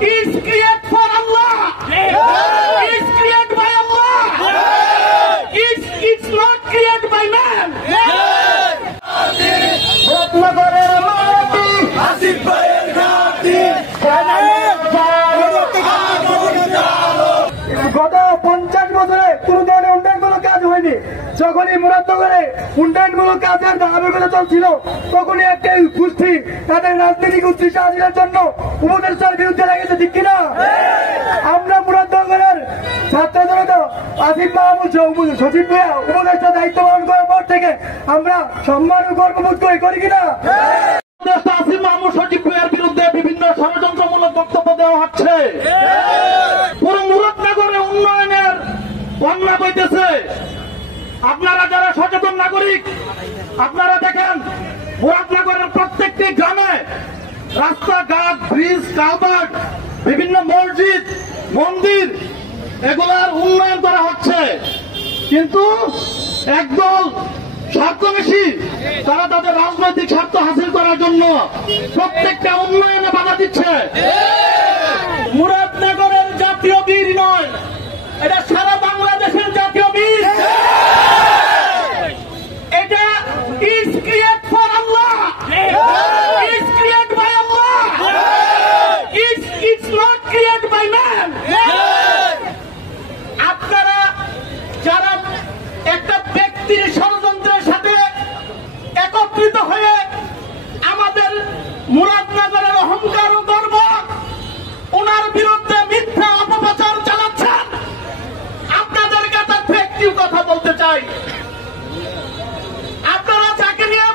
is created for Allah. Is created by Allah. It's not created by man. রত্নগরের মাটি আসিফ ভাইয়ের ঘাটি গত 50 বছরে কোন ধরনের উন্নয়নমূলক কাজ হয়নি। যখনই মুরাদনগরে উন্নয়নমূলক কাজের দাবিগুলো চলছিল তখনই একটা গোষ্ঠী তাদের রাজনৈতিক উদ্দেশ্য হাসিলের জন্য উপদেষ্টার বিরুদ্ধে লেগেছে, ঠিক কিনা? আমরা মুরাদনগরের ছাত্র জনতা আসিফ মাহমুদ সচিব ভাইয়া উপদেষ্টা দায়িত্ব পালন করার পর থেকে আমরা সম্মান ও গর্ববোধ করি কিনা? আসিফ মাহমুদ সচিব ভাইয়ের বিরুদ্ধে বিভিন্ন ষড়যন্ত্রমূলক বক্তব্য দেওয়া হচ্ছে। পুরো মুরাদনগরে উন্নয়নের বন্যা বইতেছে। আপনারা যারা সচেতন নাগরিক, আপনারা দেখেন মুরাদনগরের প্রত্যেকটি গ্রামে রাস্তাঘাট, ব্রিজ, কালভার্ট, বিভিন্ন মসজিদ, মন্দির এগুলার উন্নয়ন করা হচ্ছে। কিন্তু একদল স্বার্থবেশী তারা তাদের রাজনৈতিক স্বার্থ হাসিল করার জন্য প্রত্যেকটা উন্নয়নে বাধা দিচ্ছে। মুরাদনগরের জাতীয় বীর নয়, এটা সারা বাংলাদেশের জাতীয় বীর। এটা is created for Allah. Is created by Allah. It's not created by man. আপনারা যারা একটা ব্যক্তির ষড়যন্ত্রের সাথে একত্রিত হয়ে আমাদের মুরাদনগরের অহংকার ও গর্ব ওনার বিরুদ্ধে মিথ্যা অপপ্রচার চালাচ্ছেন, আপনাদের কাছে একটি কথা বলতে চাই। আপনারা যাকে নিয়ে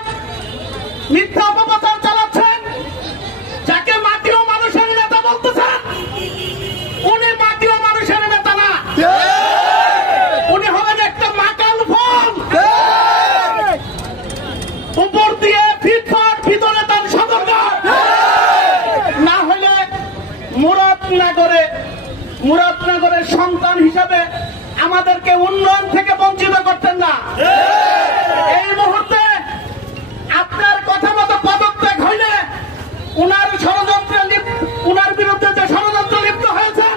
মিথ্যা অপপ্রচার চালাচ্ছেন, যাকে মাটি ও মানুষের নেতা বলতেছেন, উনি মাটি ও মানুষের নেতা না, উনি হবেন একটা মাকাল ফল। উপর দিয়ে ফিটফাট, ভিতরে তার সদরঘাট। না হলে মুরাদনগরের সন্তান হিসাবে আমাদেরকে উন্নয়ন থেকে বঞ্চিত করতেন না। এই মুহূর্তে আপনার কথা মতো পদত্যাগ হইলে উনার বিরুদ্ধে যে ষড়যন্ত্র লিপ্ত হয়েছে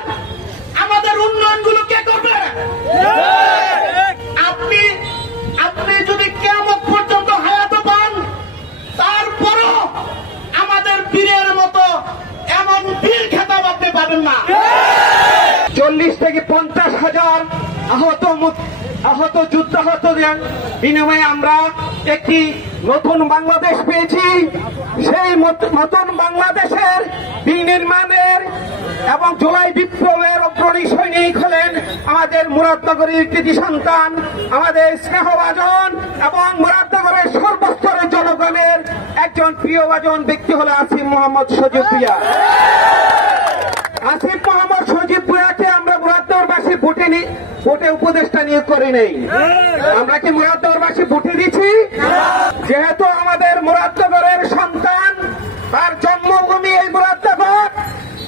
আমাদের উন্নয়নগুলো কে করবে? আপনি যদি কিয়ামত পর্যন্ত হায়াত পান, তারপরও আমাদের বীরের মতো এমন বীর খেতাব আপনি পাবেন না। 40 থেকে 50 হাজার আহত যুদ্ধাহতদের বিনিময়ে আমরা একটি নতুন বাংলাদেশ পেয়েছি। সেই নতুন বাংলাদেশের বিনির্মাণের এবং জুলাই বিপ্লবের অগ্রণী সৈনিক হলেন আমাদের মুরাদনগরের কৃতি সন্তান, আমাদের স্নেহভাজন এবং মুরাদনগরের সর্বস্তরের জনগণের একজন প্রিয়ভাজন ব্যক্তি হল আসিফ মোহাম্মদ সজীব ভূঁইয়া। আসিফ মোহাম্মদ সজীব ভূঁইয়াকে আমরা মুরাদনগরবাসী ভোটে উপদেষ্টা নিয়োগ করি নাই। আমরা কি মুরাদনগরবাসী ভোটে দিচ্ছি? যেহেতু আমাদের মুরাদনগরের সন্তান, তার জন্মভূমি এই মুরাদনগর,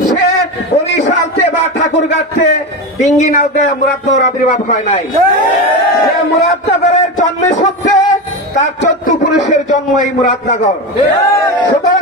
সে বরিশালতে বা ঠাকুরগাঁতে ডিঙ্গি নাওতে মুরাদনগর আবির্ভাব হয় নাই। সে মুরাদনগরের জন্মের সূত্রে তার 14 পুরুষের জন্ম এই মুরাদনগর। সুতরাং